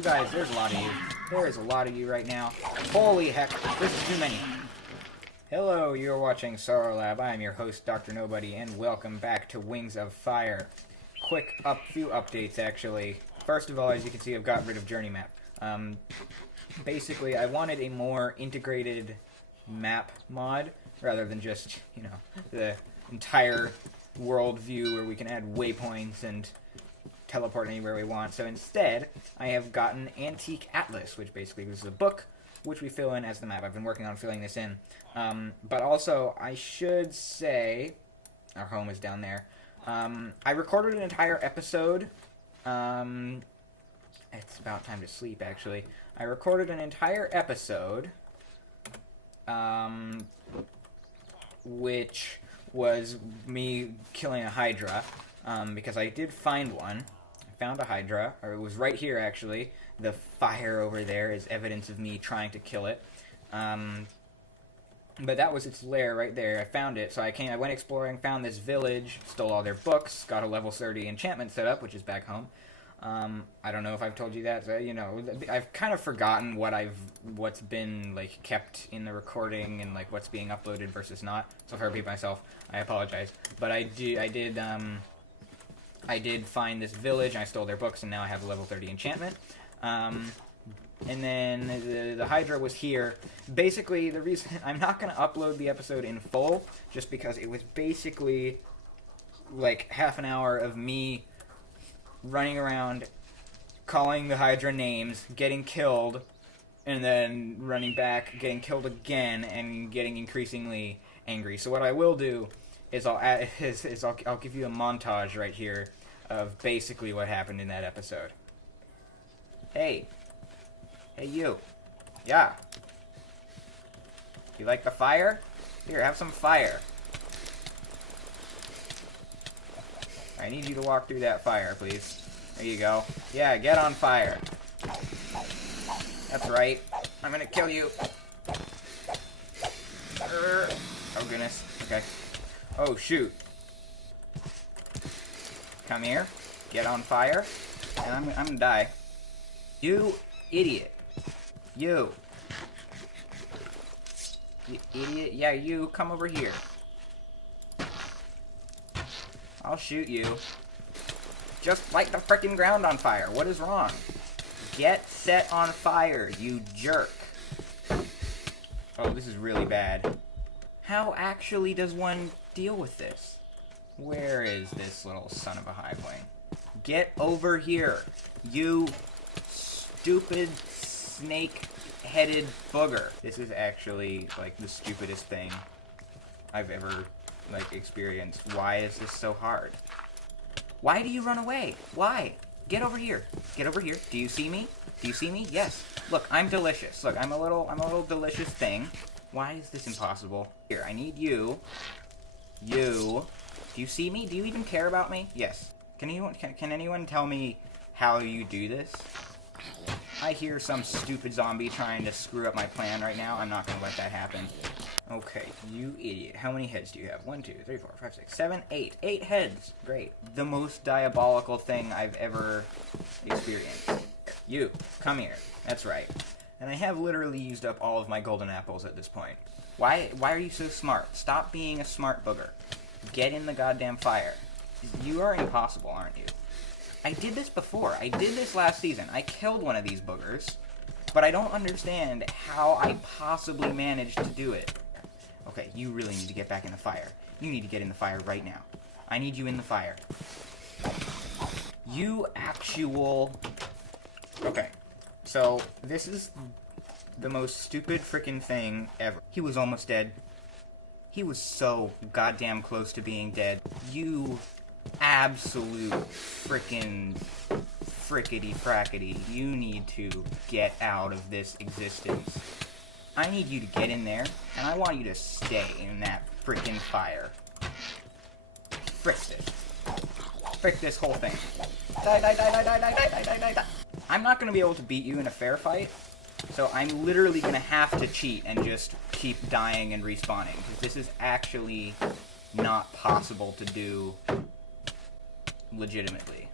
You guys, there's a lot of you. There is a lot of you right now. Holy heck, this is too many. Hello, you're watching Sorrow Lab. I am your host, Dr. Nobody, and welcome back to Wings of Fire. Few updates, actually. First of all, as you can see, I've got rid of Journey Map. Basically, I wanted a more integrated map mod, rather than just, you know, the entire world view where we can add waypoints and teleport anywhere we want. So instead, I have gotten Antique Atlas, which basically is a book which we fill in as the map. I've been working on filling this in. But also, I should say, our home is down there. I recorded an entire episode. It's about time to sleep, actually. I recorded an entire episode, which was me killing a Hydra, because I did find one. I found a Hydra, or it was right here, actually. The fire over there is evidence of me trying to kill it. But that was its lair right there. I found it, so I went exploring, found this village, stole all their books, got a level 30 enchantment set up, which is back home. I don't know if I've told you that, so, you know, I've kind of forgotten what's been, like, kept in the recording and, like, what's being uploaded versus not. So if I repeat myself, I apologize. But I did find this village, and I stole their books, and now I have a level 30 enchantment. And then the Hydra was here. Basically, the reason I'm not going to upload the episode in full, just because it was basically like half an hour of me running around, calling the Hydra names, getting killed, and then running back, getting killed again, and getting increasingly angry. So what I will do is I'll give you a montage right here of basically what happened in that episode. Hey, you. Yeah. You like the fire? Here, have some fire. I need you to walk through that fire, please. There you go. Yeah, get on fire. That's right. I'm gonna kill you. Oh, goodness. Okay. Oh, shoot. Come here. Get on fire. And I'm gonna die. You idiot. You idiot. Yeah, you. Come over here. I'll shoot you. Just light the frickin' ground on fire. What is wrong? Get set on fire, you jerk. Oh, this is really bad. How actually does one deal with this? Where is this little son of a highway? Get over here, you stupid snake-headed booger. This is actually, like, the stupidest thing I've ever, like, experienced. Why is this so hard? Why do you run away? Why? Get over here. Get over here. Do you see me? Do you see me? Yes. Look, I'm delicious. Look, I'm a little delicious thing. Why is this impossible? Here, I need you. You. Do you see me? Do you even care about me? Yes. Can anyone tell me how you do this? I hear some stupid zombie trying to screw up my plan right now. I'm not going to let that happen. Okay, you idiot. How many heads do you have? 1, 2, 3, 4, 5, 6, 7, 8. 8 heads. Great. The most diabolical thing I've ever experienced. You, come here. That's right. And I have literally used up all of my golden apples at this point. Why are you so smart? Stop being a smart booger. Get in the goddamn fire. You are impossible, aren't you? I did this before. I did this last season. I killed one of these boogers, but I don't understand how I possibly managed to do it. Okay, you really need to get back in the fire. You need to get in the fire right now. I need you in the fire. You actual... Okay, so this is the most stupid frickin' thing ever. He was almost dead. He was so goddamn close to being dead. You absolute frickin' frickety-frackety. You need to get out of this existence. I need you to get in there, and I want you to stay in that frickin' fire. Frick this. Frick this whole thing. Die, die, die, die, die, die, die, die, die, die. I'm not gonna be able to beat you in a fair fight, so I'm literally gonna have to cheat and just keep dying and respawning, because this is actually not possible to do legitimately.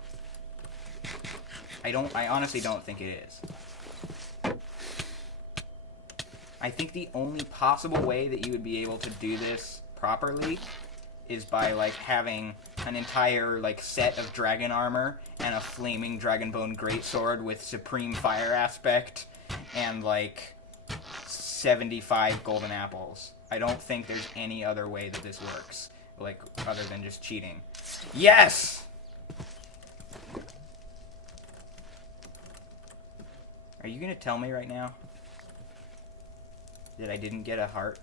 I honestly don't think it is. I think the only possible way that you would be able to do this properly is by, like, having an entire, like, set of dragon armor and a flaming dragonbone greatsword with supreme fire aspect and, like, 75 golden apples. I don't think there's any other way that this works, like, other than just cheating. Yes! Are you gonna tell me right now that I didn't get a heart?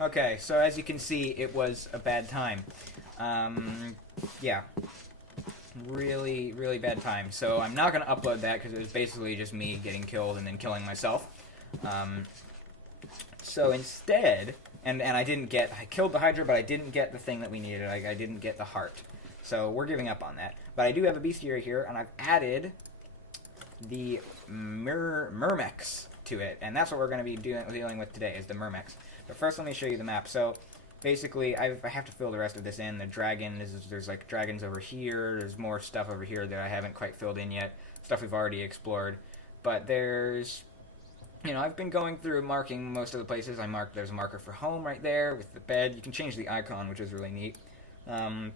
Okay, so as you can see, it was a bad time. Yeah. Really, really bad time. So I'm not going to upload that because it was basically just me getting killed and then killing myself. So instead, and I killed the Hydra, but I didn't get the thing that we needed. I didn't get the heart. So we're giving up on that. But I do have a bestiary here, and I've added the Myrmex to it. And that's what we're going to be dealing with today, is the Myrmex. But first, let me show you the map. So, basically, I have to fill the rest of this in. The dragon, there's like dragons over here. There's more stuff over here that I haven't quite filled in yet. Stuff we've already explored. But there's, I've been going through marking most of the places. There's a marker for home right there with the bed. You can change the icon, which is really neat. And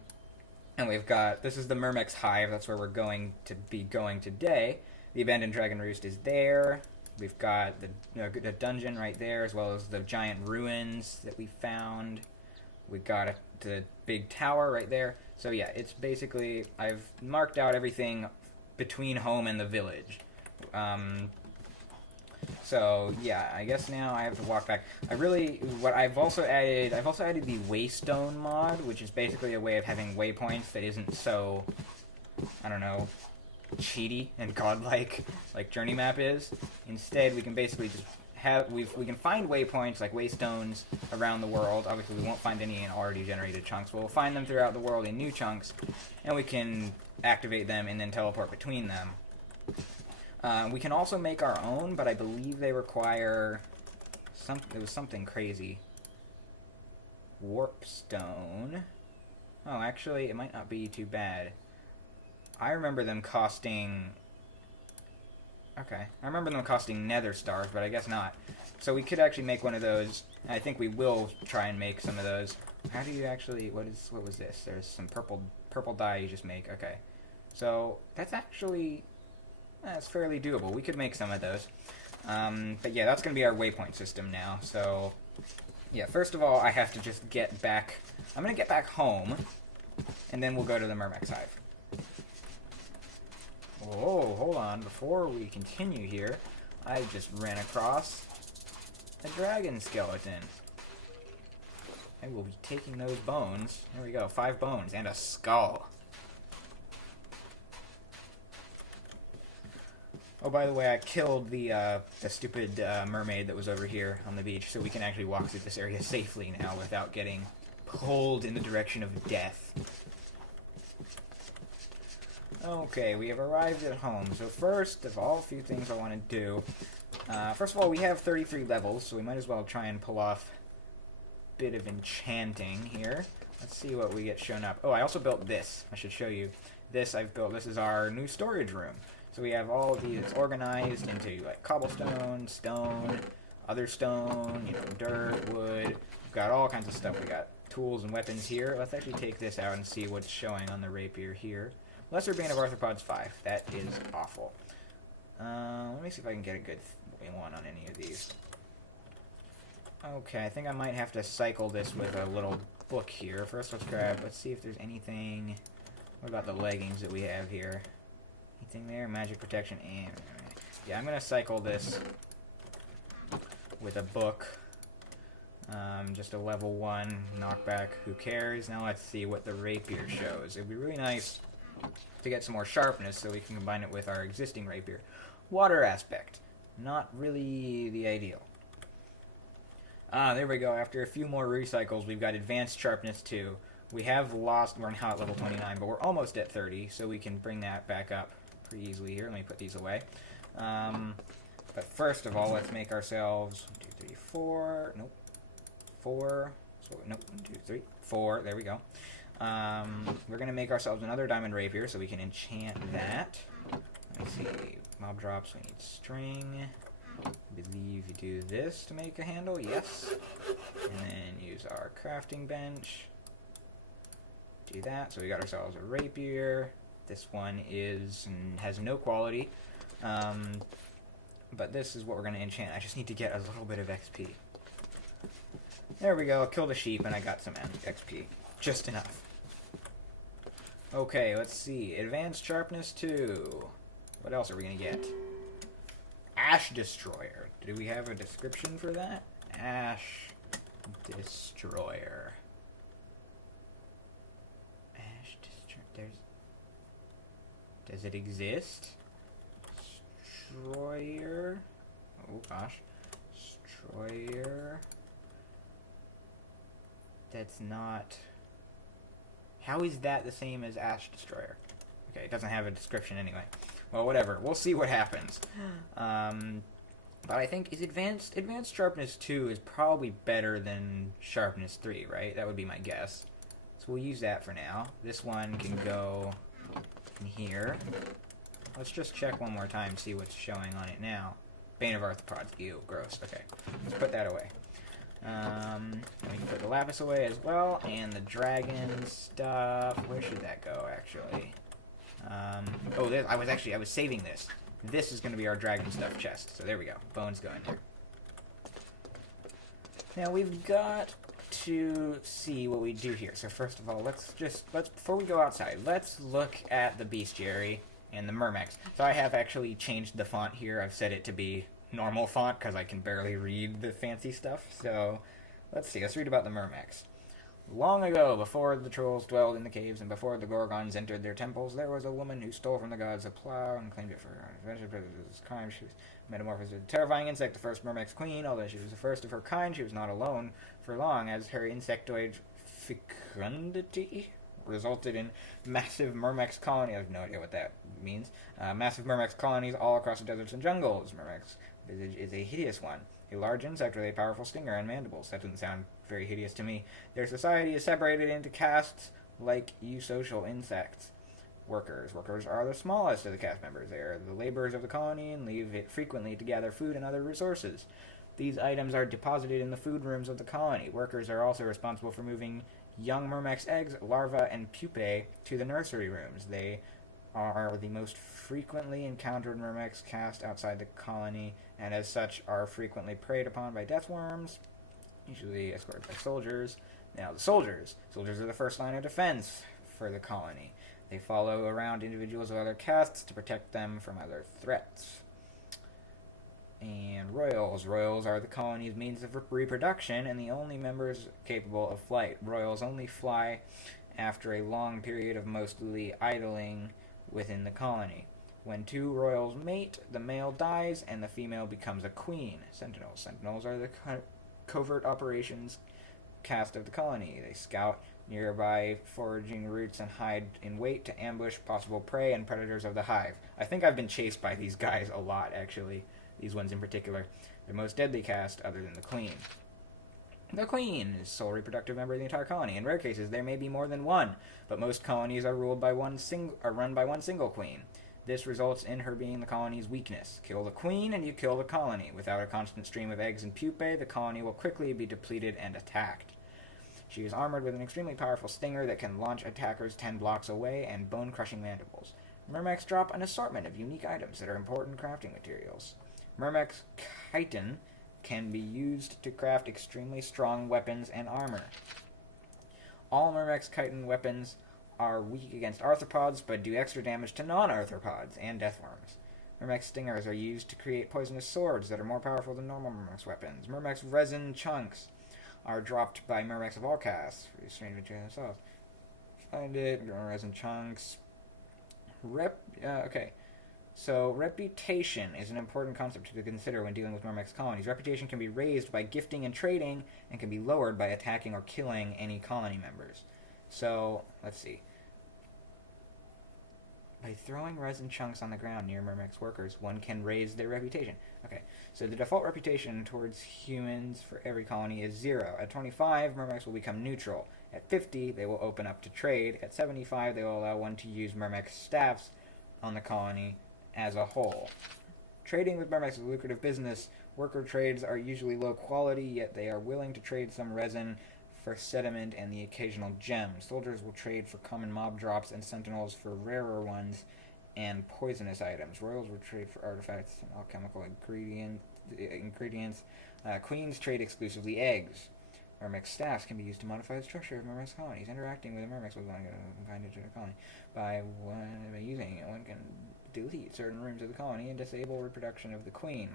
we've got, this is the Myrmex Hive. That's where we're going to be going today. The Abandoned Dragon Roost is there. We've got the dungeon right there, as well as the giant ruins that we found. We've got the big tower right there. So yeah, it's basically, I've marked out everything between home and the village. So yeah, I guess now I have to walk back. I've also added the Waystone mod, which is basically a way of having waypoints that isn't so, I don't know, cheaty and godlike like Journey Map is. Instead, we can basically just we can find waypoints like waystones around the world. Obviously, we won't find any in already generated chunks, but we'll find them throughout the world in new chunks, and we can activate them and then teleport between them. We can also make our own, but I believe they require it was something crazy. Warpstone. Oh, actually, it might not be too bad. I remember them costing... Okay. I remember them costing nether stars, but I guess not. So we could actually make one of those. And I think we will try and make some of those. How do you actually... What was this? There's some purple dye you just make. Okay. So that's actually... That's fairly doable. We could make some of those. But yeah, that's going to be our waypoint system now. So yeah, first of all, I have to just get back... I'm going to get back home, and then we'll go to the Myrmex Hive. Whoa, hold on. Before we continue here, I just ran across a dragon skeleton. I will be taking those bones. There we go, 5 bones and a skull. Oh, by the way, I killed the stupid mermaid that was over here on the beach, so we can actually walk through this area safely now without getting pulled in the direction of death. Okay, we have arrived at home. So first of all, a few things I want to do. First of all, we have 33 levels, so we might as well try and pull off a bit of enchanting here. Let's see what we get shown up. Oh, I also built this. I should show you. This I've built. This is our new storage room. So we have all of these organized into like cobblestone, stone, other stone, dirt, wood. We've got all kinds of stuff. We got tools and weapons here. Let's actually take this out and see what's showing on the rapier here. Lesser Bane of Arthropods 5. That is awful. Let me see if I can get a good one on any of these. Okay, I think I might have to cycle this with a little book here. First, let's see if there's anything... What about the leggings that we have here? Anything there? Magic protection and... Yeah, I'm going to cycle this with a book. Just a level 1 knockback. Who cares? Now let's see what the rapier shows. It would be really nice to get some more sharpness so we can combine it with our existing rapier. Water aspect. Not really the ideal. Ah, there we go. After a few more recycles, we've got Advanced Sharpness 2. We have lost, we're now at level 29, but we're almost at 30, so we can bring that back up pretty easily here. Let me put these away. But first of all, let's make ourselves 1, 2, 3, 4. Nope. 4. So, nope. 1, 2, 3, 4. There we go. We're going to make ourselves another diamond rapier so we can enchant that. Let me see. Mob drops, we need string. I believe you do this to make a handle. Yes. And then use our crafting bench. Do that. So we got ourselves a rapier. This one has no quality. But this is what we're going to enchant. I just need to get a little bit of XP. There we go. Killed a sheep and I got some XP. Just enough. Okay, let's see. Advanced Sharpness 2. What else are we going to get? Ash Destroyer. Do we have a description for that? Ash Destroyer. Ash Destroyer. Does it exist? Destroyer. Oh gosh. Destroyer. That's not... How is that the same as Ash Destroyer? Okay, it doesn't have a description anyway. Well, whatever. We'll see what happens. But I think Advanced Sharpness 2 is probably better than Sharpness 3, right? That would be my guess. So we'll use that for now. This one can go in here. Let's just check one more time, see what's showing on it now. Bane of Arthropods. Ew, gross. Okay, let's put that away. We can put the lapis away as well, and the dragon stuff. Where should that go, actually? I was saving this. This is going to be our dragon stuff chest. So there we go. Bones go in here. Now we've got to see what we do here. So first of all, let's before we go outside, let's look at the bestiary and the Myrmex. So I have actually changed the font here. I've set it to be normal font because I can barely read the fancy stuff. So let's see. Let's read about the Myrmex. Long ago, before the trolls dwelled in the caves and before the Gorgons entered their temples, there was a woman who stole from the gods a plow and claimed it for her own adventure. This crime, she was metamorphosed into a terrifying insect, the first Myrmex queen. Although she was the first of her kind, she was not alone for long, as her insectoid fecundity resulted in massive Myrmex colonies. I have no idea what that means. Massive Myrmex colonies all across the deserts and jungles. Myrmex visage is a hideous one. A large insect with a powerful stinger and mandibles. That doesn't sound very hideous to me. Their society is separated into castes like eusocial insects. Workers. Workers are the smallest of the caste members. They are the laborers of the colony and leave it frequently to gather food and other resources. These items are deposited in the food rooms of the colony. Workers are also responsible for moving young Myrmex eggs, larvae, and pupae to the nursery rooms. They are the most frequently encountered Myrmex caste outside the colony, and as such are frequently preyed upon by death worms, usually escorted by soldiers. Now, the soldiers. Soldiers are the first line of defense for the colony. They follow around individuals of other castes to protect them from other threats. And royals. Royals are the colony's means of reproduction and the only members capable of flight. Royals only fly after a long period of mostly idling within the colony. When two royals mate, the male dies and the female becomes a queen. Sentinels. Sentinels are the covert operations caste of the colony. They scout nearby foraging routes and hide in wait to ambush possible prey and predators of the hive. I think I've been chased by these guys a lot, actually. These ones in particular. The most deadly caste other than the queen. The queen is sole reproductive member of the entire colony. In rare cases, there may be more than one, but most colonies are run by one single queen. This results in her being the colony's weakness. Kill the queen and you kill the colony. Without a constant stream of eggs and pupae, the colony will quickly be depleted and attacked. She is armored with an extremely powerful stinger that can launch attackers 10 blocks away and bone-crushing mandibles. Myrmex drop an assortment of unique items that are important crafting materials. Myrmex chitin can be used to craft extremely strong weapons and armor. All Myrmex chitin weapons are weak against arthropods, but do extra damage to non-arthropods and deathworms. Myrmex stingers are used to create poisonous swords that are more powerful than normal Myrmex weapons. Myrmex resin chunks are dropped by Myrmex of all castes. For these strange materials themselves. Find it. Resin chunks. Okay. So, reputation is an important concept to consider when dealing with Myrmex colonies. Reputation can be raised by gifting and trading, and can be lowered by attacking or killing any colony members. So, let's see. By throwing resin chunks on the ground near Myrmex workers, one can raise their reputation. Okay, so the default reputation towards humans for every colony is 0. At 25, Myrmex will become neutral. At 50, they will open up to trade. At 75, they will allow one to use Myrmex staffs on the colony as a whole. Trading with Myrmex is a lucrative business. Worker trades are usually low quality, yet they are willing to trade some resin for sediment and the occasional gem. Soldiers will trade for common mob drops, and sentinels for rarer ones and poisonous items. Royals will trade for artifacts and alchemical ingredients. Queens trade exclusively eggs. Myrmex staffs can be used to modify the structure of Myrmex colonies. Interacting with a Myrmex will find into a colony. By using it, one can delete certain rooms of the colony and disable reproduction of the queen.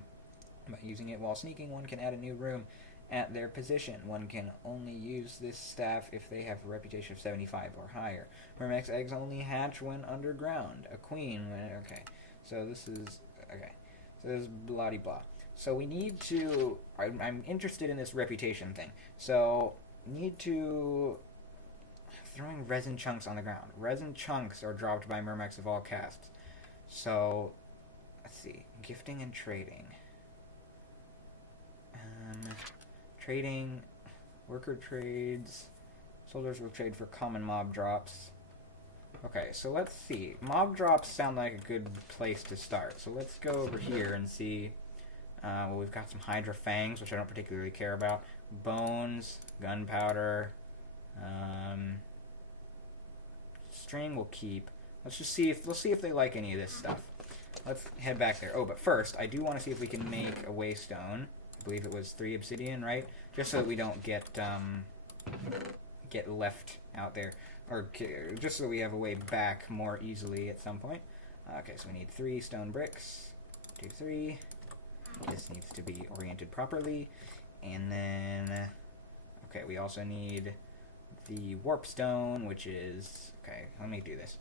By using it while sneaking, one can add a new room at their position. One can only use this staff if they have a reputation of 75 or higher. Myrmex eggs only hatch when underground. A queen, okay. So this is blah de blah. So we need to, I'm interested in this reputation thing. So, need to, throwing resin chunks on the ground. Resin chunks are dropped by Myrmex of all castes. So, let's see, gifting and trading. Trading, worker trades, soldiers will trade for common mob drops. Okay, so let's see. Mob drops sound like a good place to start. So let's go over here and see. Well, we've got some Hydra fangs, which I don't particularly care about. Bones, gunpowder, string we'll keep. Let's see if they like any of this stuff. Let's head back there. Oh, but first, I do want to see if we can make a waystone. I believe it was 3 obsidian, right? Just so that we don't get left out there, or just so we have a way back more easily at some point. Okay, so we need 3 stone bricks. 2, 3. This needs to be oriented properly, and then okay, we also need the warp stone, which is okay. Let me do this.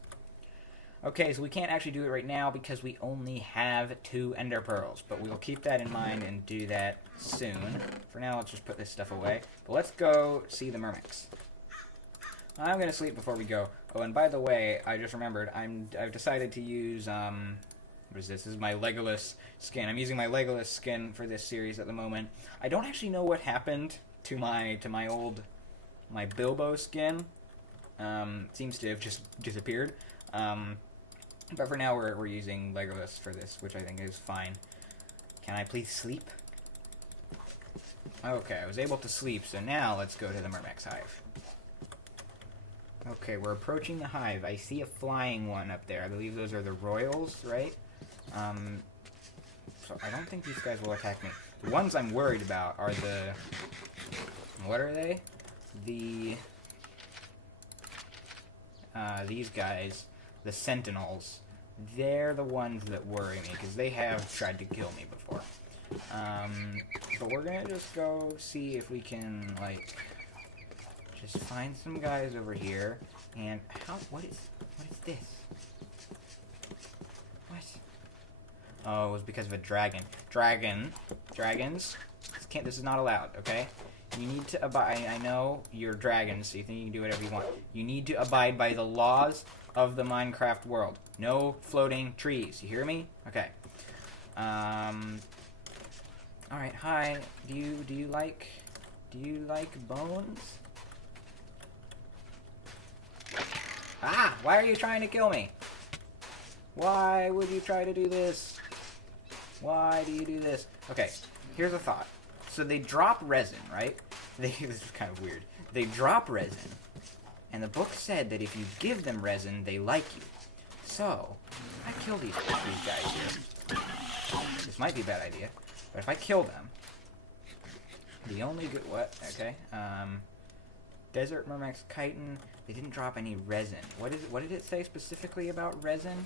Okay, so we can't actually do it right now because we only have 2 ender pearls, but we'll keep that in mind and do that soon. For now, let's just put this stuff away. But let's go see the Myrmex. I'm gonna sleep before we go. Oh, and by the way, I just remembered I've decided to use what is this? This is my Legolas skin. I'm using my Legolas skin for this series at the moment. I don't actually know what happened to my old Bilbo skin. Seems to have just disappeared. But for now, we're using Legolas for this, which I think is fine. Can I please sleep? Okay, I was able to sleep, so now let's go to the Myrmex hive. Okay, we're approaching the hive. I see a flying one up there. I believe those are the royals, right? So I don't think these guys will attack me. The ones I'm worried about are the... What are they? These guys, the sentinels. They're the ones that worry me, because they have tried to kill me before. But we're gonna just go see if we can, like... Just find some guys over here, and what is this? What? Oh, it was because of a dragon. Dragons, this is not allowed, okay? You need to abide, I know you're dragons, so you think you can do whatever you want. You need to abide by the laws of the Minecraft world. No floating trees, you hear me? Okay. Alright, hi, do you like bones? Ah! Why are you trying to kill me? Why would you try to do this? Why do you do this? Okay, here's a thought. So they drop resin, right? This is kind of weird. They drop resin, and the book said that if you give them resin, they like you. So, I kill these guys here. This might be a bad idea, but if I kill them, the only good... What? Okay. Desert Myrmex chitin. They didn't drop any resin. What did it say specifically about resin?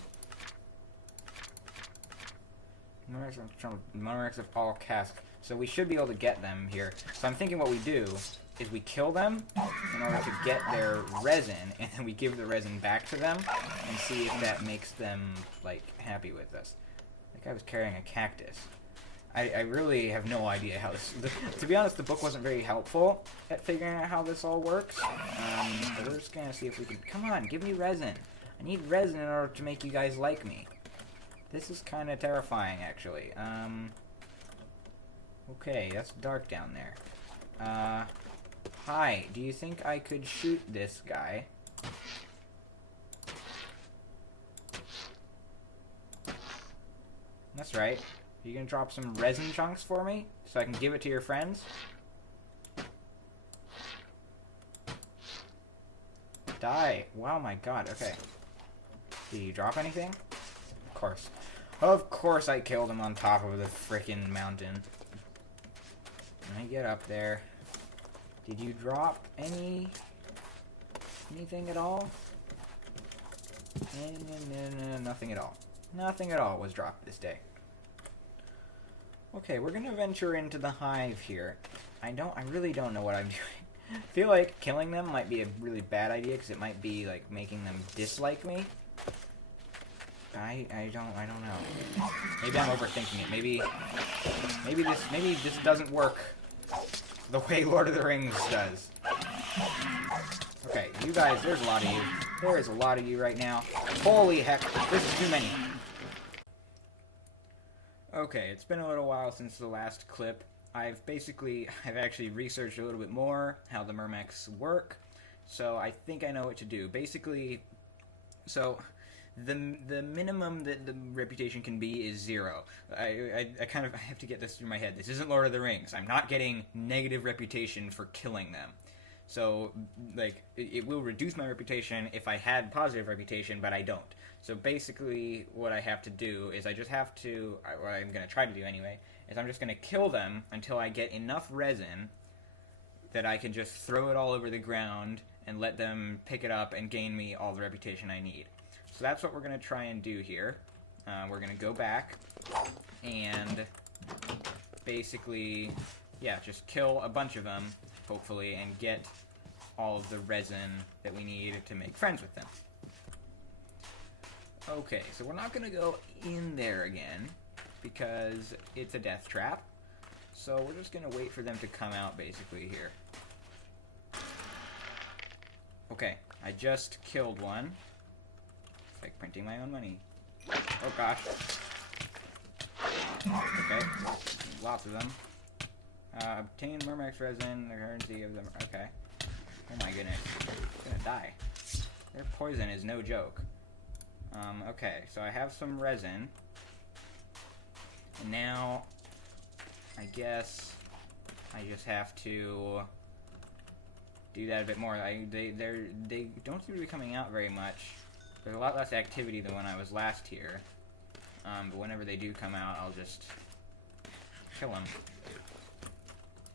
Myrmex of all castes So we should be able to get them here. So I'm thinking what we do is we kill them in order to get their resin, and then we give the resin back to them and see if that makes them, like, happy with us. Like, I was carrying a cactus. I really have no idea how this... to be honest, the book wasn't very helpful at figuring out how this all works. But we're just gonna see if we can... Come on, give me resin. I need resin in order to make you guys like me. This is kind of terrifying, actually. Okay, that's dark down there. Hi, do you think I could shoot this guy? That's right. Are you gonna drop some resin chunks for me so I can give it to your friends? Die. Wow, my god, okay. Did you drop anything? Of course. Of course I killed him on top of the frickin' mountain. When I get up there... Did you drop anything at all? Nothing at all. Nothing at all was dropped this day. Okay, we're gonna venture into the hive here. I really don't know what I'm doing. I feel like killing them might be a really bad idea because it might be like making them dislike me. I don't know. Maybe I'm overthinking it. Maybe this doesn't work the way Lord of the Rings does. Okay, you guys, there's a lot of you. There is a lot of you right now. Holy heck, this is too many. Okay, it's been a little while since the last clip. I've actually researched a little bit more how the Myrmex work, so I think I know what to do. Basically, so the minimum that the reputation can be is 0. I have to get this through my head. This isn't Lord of the Rings. I'm not getting negative reputation for killing them. So, like, it will reduce my reputation if I had positive reputation, but I don't. So basically, what I have to do is what I'm going to try to do anyway, is I'm just going to kill them until I get enough resin that I can just throw it all over the ground and let them pick it up and gain me all the reputation I need. So that's what we're going to try and do here. We're going to go back and basically, yeah, just kill a bunch of them, hopefully, and get all of the resin that we need to make friends with them. Okay, so we're not going to go in there again because it's a death trap. So we're just going to wait for them to come out, basically, here. Okay, I just killed one. It's like printing my own money. Oh gosh. Okay, lots of them. Obtain Myrmex resin, the currency of them. Okay. Oh my goodness. I'm gonna die. Their poison is no joke. Okay, so I have some resin. And now, I guess I just have to do that a bit more. They don't seem to be coming out very much. There's a lot less activity than when I was last here. But whenever they do come out, I'll just kill them.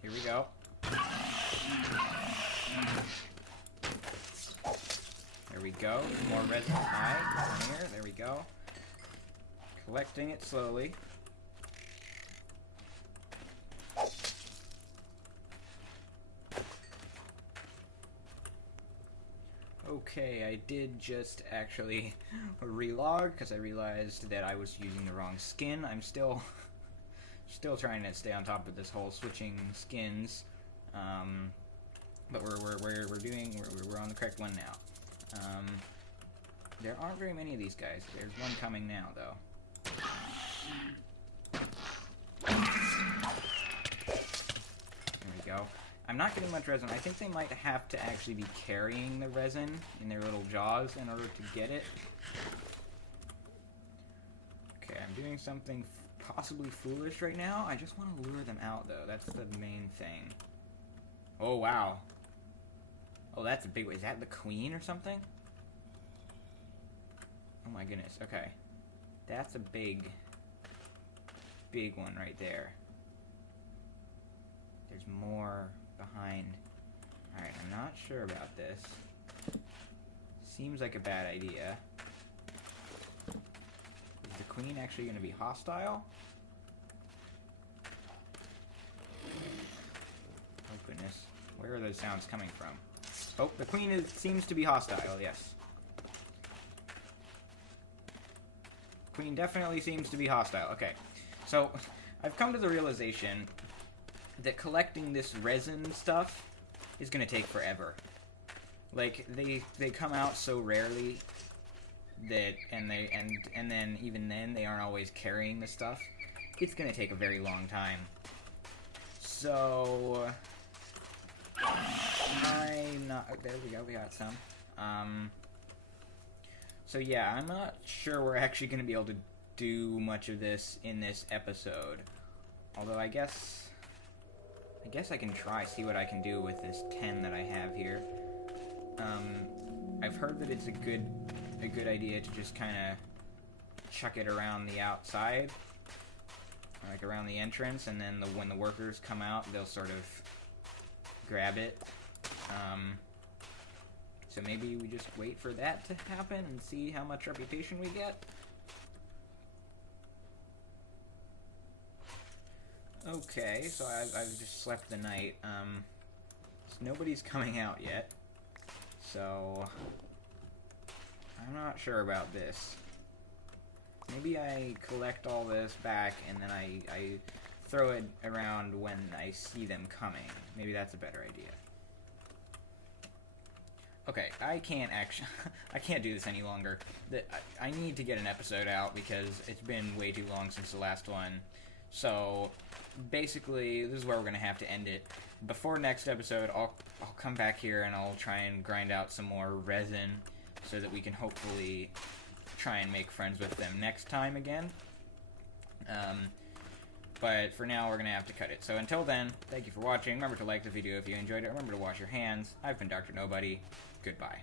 Here we go. There we go. More resin. High. Down here. There we go. Collecting it slowly. Okay, I did just actually relog because I realized that I was using the wrong skin. I'm still trying to stay on top of this whole switching skins, but we're on the correct one now. There aren't very many of these guys. There's one coming now, though. There we go. I'm not getting much resin. I think they might have to actually be carrying the resin in their little jaws in order to get it. Okay, I'm doing something possibly foolish right now. I just want to lure them out, though. That's the main thing. Oh, wow. Oh, that's a big one. Is that the queen or something? Oh my goodness. Okay. That's a big one right there. There's more behind. Alright, I'm not sure about this. Seems like a bad idea. Is the queen actually going to be hostile? Where are those sounds coming from? Oh, the queen seems to be hostile, yes. Queen definitely seems to be hostile. Okay, so I've come to the realization that collecting this resin stuff is going to take forever. Like, they come out so rarely that, and then even then they aren't always carrying the stuff. It's going to take a very long time. So there we go, we got some. So yeah, I'm not sure we're actually going to be able to do much of this in this episode. Although I guess I can try, see what I can do with this 10 that I have here. I've heard that it's a good idea to just kind of chuck it around the outside, like around the entrance, and then when the workers come out, they'll sort of grab it. So maybe we just wait for that to happen and see how much reputation we get. Okay, so I've just slept the night. So nobody's coming out yet. So I'm not sure about this. Maybe I collect all this back and then I throw it around when I see them coming. Maybe that's a better idea. Okay, I can't do this any longer. I need to get an episode out because it's been way too long since the last one. So basically, this is where we're gonna have to end it. Before next episode, I'll come back here and I'll try and grind out some more resin so that we can hopefully try and make friends with them next time again. But for now, we're gonna have to cut it. So until then, thank you for watching. Remember to like the video if you enjoyed it. Remember to wash your hands. I've been Dr. Nobody. Goodbye.